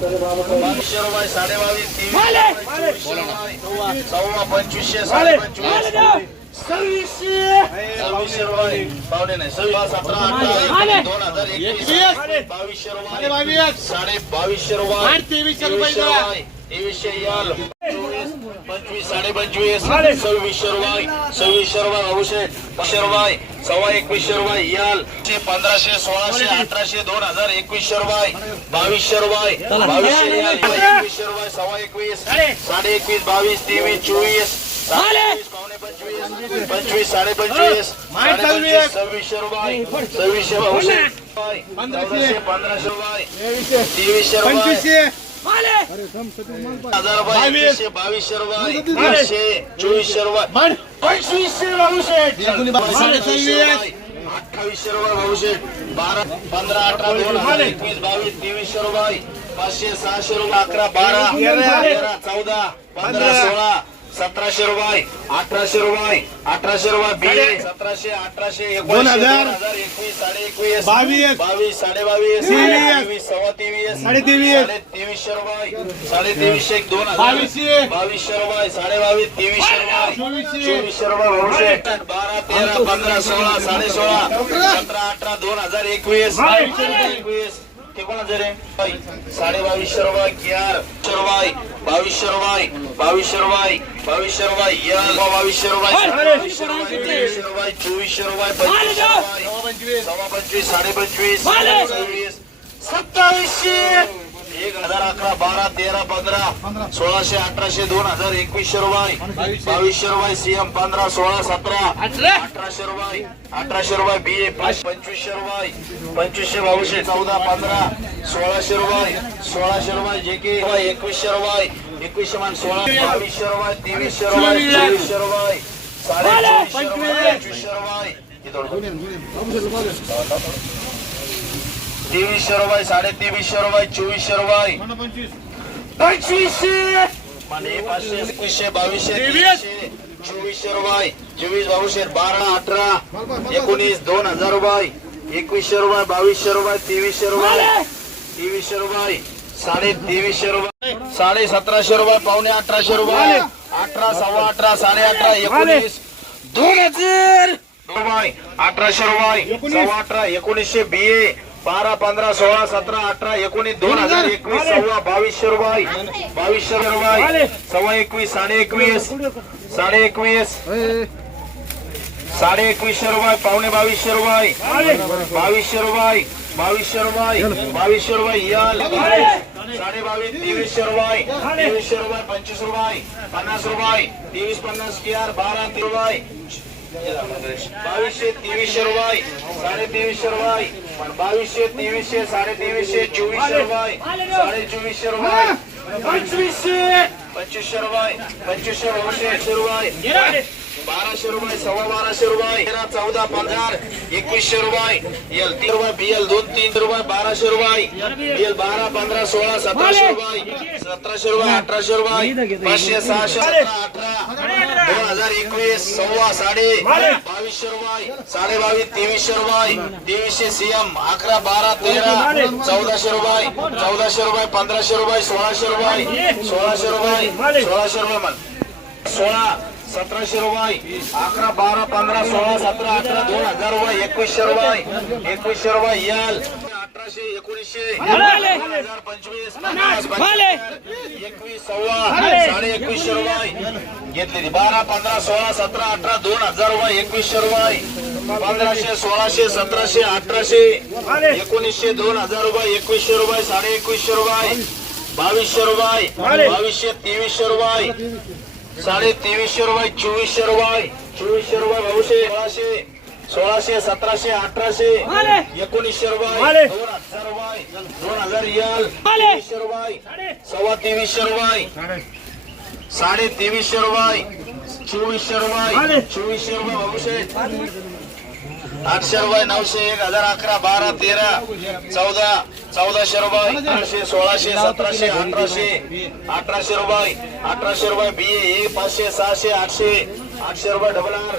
बावीसशे रुपये सव्वा पंचवीसशे साडे पंचवीस सव्वीसशे रुपये पावणे नाही सव्वीस सतरा अठरा दोन हजार एकवीस बावीसशे रुपये साडे बावीसशे रुपये तेवीसशे रुपये करा. तेवीसशे याल पंचवीस साडे पंचवीस सव्वीसशे रुपये सव्वीसशे रुपये भाऊशे पाचशे रुपये सव्वा एकवीसशे रुपये याल. पंधराशे सोळाशे अठराशे दोन हजार एकवीसशे रुपये बावीसशे रुपये बावीसशे एकवीसशे रुपये सव्वा एकवीस साडे एकवीस बावीस तेवीस चोवीस पावणे पंचवीस पंचवीस साडे पंचवीस सव्वीसशे रुपये सव्वीसशे पंधराशे. रुपये तेवीसशे. रुपये एकवीसशे बावीसशे रुपये एकवीसशे चोवीसशे रुपये पंचवीसशे बावीसशे अठ्ठावीसशे रुपये बारा पंधरा अठरा दोन हजार एकवीस बावीस तेवीसशे रुपये पाचशे सहाशे रुपये अकरा बारा तेरा चौदा पंधरा! सोळा सतराशे रुपये अठराशे रुपये अठराशे रुपये सतराशे अठराशे. दोन हजार एकवीस साडे एकवीस बावीस. बावीस साडे बावीस तेवीस. सव्वा तेवीस साडे तेवीस. साडे तेवीसशे रुपये साडे तेवीसशे एक दोन हजार बावीसशे. रुपये साडे बावीस तेवीसशे रुपये चोवीसशे. रुपये बारा तेरा पंधरा सोळा साडे सोळा सतरा अठरा दोन हजार एकवीस एकवीस ते कोण हजार? साडे बावीसशे रुपये केआर रुपये बावीसशे रुपये बावीसशे रुपये बावीसशे रुपये एल बावीसशे रुपये बावीसशे रुपये तेवीसशे एक हजार अकरा बारा तेरा पंधरा सोळाशे अठराशे दोन हजार एकवीसशे रुपये. बावीसशे. रुपये सीएम पंधरा सोळा सतरा. अठराशे रुपये अठराशे रुपये बी ए पंचवीसशे रुपये पंचवीसशे बावीसशे चौदा पंधरा सोळाशे रुपये सोळाशे रुपये जे के एकवीसशे रुपये. एकवीसशे मान सोळा बावीसशे रुपये तेवीसशे रुपये चोवीसशे रुपये साडे पंचवीसशे रुपये. तेवीसशे रुपये साडे तेवीसशे रुपये चोवीसशे रुपये. पंचवीसशे! पाचशे एकवीसशे बावीसशे तेवीसशे चोवीसशे रुपये. चोवीस बावीसशे बारा अठरा एकोणीस दोन हजार रुपये. एकवीसशे रुपये बावीसशे रुपये तेवीसशे रुपये. तेवीसशे रुपये साडे तेवीसशे रुपये साडे सतराशे रुपये पावणे अठराशे रुपये. अठरा सव्वा अठरा साडे अठरा एकोणीस दोन हजार रुपये. अठराशे रुपये सव्वा अठरा एकोणीसशे बी ए बारा पंधरा सोळा सतरा अठरा एकोणीस दोन हजार एकवीस सव्वा बावीसशे रुपये बावीसशे रुपये सव्वा एकवीस साडे एकवीस. साडे एकवीस. साडे एकवीसशे रुपये पावणे बावीसशे रुपये बावीसशे रुपये बावीसशे रुपये बावीसशे रुपये याल. साडे बावीस तेवीसशे रुपये तेवीसशे रुपये पंचवीस रुपये पन्नास रुपये तेवीस पन्नास केआर बारा रुपये बावीसशे तेवीसशे रुपये साडे तेवीसशे रुपये. बावीसशे तेवीसशे साडे तेवीसशे चोवीसशे रुपये. साडे चोवीसशे रुपये. पंचवीसशे. पंचवीसशे रुपये. पंचवीसशे बावीसशे रुपये. बाराशे रुपये सव्वा बाराशे रुपये. तेरा चौदा पंधरा एकवीसशे रुपये. एल तीन रुपये बीएल दोन तीन रुपये बाराशे रुपये. बीएल बारा पंधरा सोळा सतराशे रुपये. सतराशे रुपये अठराशे रुपये. पाचशे सहाशे अठरा दोन हजार एकवीस सव्वा साडे बावीसशे रुपये साडे बावीस तेवीसशे रुपये तेवीसशे सीएम अकरा बारा तेरा चौदाशे रुपये चौदाशे रुपये पंधराशे रुपये सोळाशे रुपये सोळाशे रुपये सोळाशे रुपये सोळा सतराशे रुपये अकरा बारा पंधरा सोळा सतरा अठरा दोन हजार रुपये एकवीसशे रुपये एकवीसशे रुपये याल. अठराशे एकोणीसशे दोन हजार पंचवीस एकवीस सव्वा साडे एकवीसशे रुपये घेतलेली. बारा पंधरा सोळा सतरा अठरा दोन हजार रुपये एकवीसशे रुपये पंधराशे सोळाशे सतराशे अठराशे एकोणीसशे दोन हजार रुपये एकवीसशे रुपये साडे एकवीसशे रुपये बावीसशे रुपये बावीसशे तेवीसशे रुपये साडे तेवीसशे रुपये चोवीसशे रुपये चोवीसशे रुपये भाऊशे सोळाशे. सोळाशे सतराशे अठराशे एकोणीसशे रुपये दोन हजार रुपये दोन हजार याल तेवीसशे रुपये सव्वा तेवीसशे रुपये साडे तेवीसशे रुपये चोवीसशे रुपये चोवीसशे रुपये भाऊशे आठशे रुपये नऊशे एक हजार अकरा बारा तेरा चौदा चौदाशे रुपये अठराशे सोळाशे सतराशे अठराशे अठराशे रुपये अठराशे रुपये बी ए पाचशे सहाशे आठशे आठशे रुपये डबल आर.